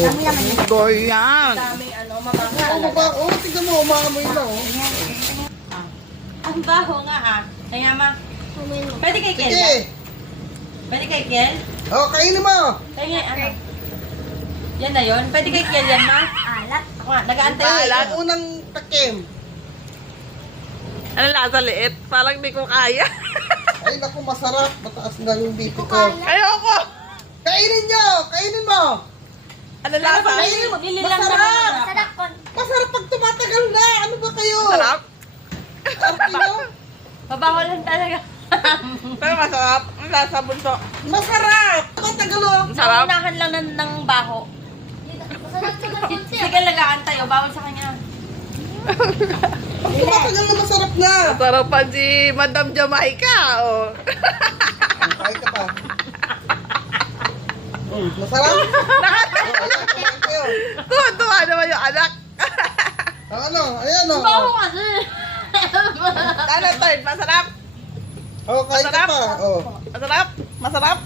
Dami naman yun. Goy yan. Daming ano, mabango Oo, talaga. baba. Oo, tignan mo, umaamoy na, oh. Ang baho nga ah. Kaya ma, pwede kay Kel? Sige. Pwede kay Kel? Oh, kainin mo. Kaya nga, ano? Yan na yun? Pwede kay Kel yan ma? Alat. Ako nga, nag-aantay Ay, ko. ang unang takim. Ano lasa liit? Parang di ko kaya. Ay, naku, masarap. Mataas na yung BP ko. Ayoko. Kainin nyo! Kainin mo! Ano lasa? Kainin mo! Nililang Masarap! na. Sarap kon. Masarap pag tumatagal na! Ano ba kayo? Sarap. Sarap nyo? Mabaho lang talaga. Pero masarap. Ang lasa bunso. Masarap! Matagal oh! Sarap. Naunahan lang ng baho. Masarap sa konti. Sige, nag-aantay. O, bawal sa kanya. Pag tumatagal na masarap na! Sarap pa si Madam Jamaica. Oh. Kain ka pa. Masarap? Ayan, kumain kayo. Tuwa-tuwa naman yung anak. Ano? Ayan oh. Baho kasi. Ano, third? Masarap? Oh, kain ka Masarap? pa. Oh. Masarap? Masarap?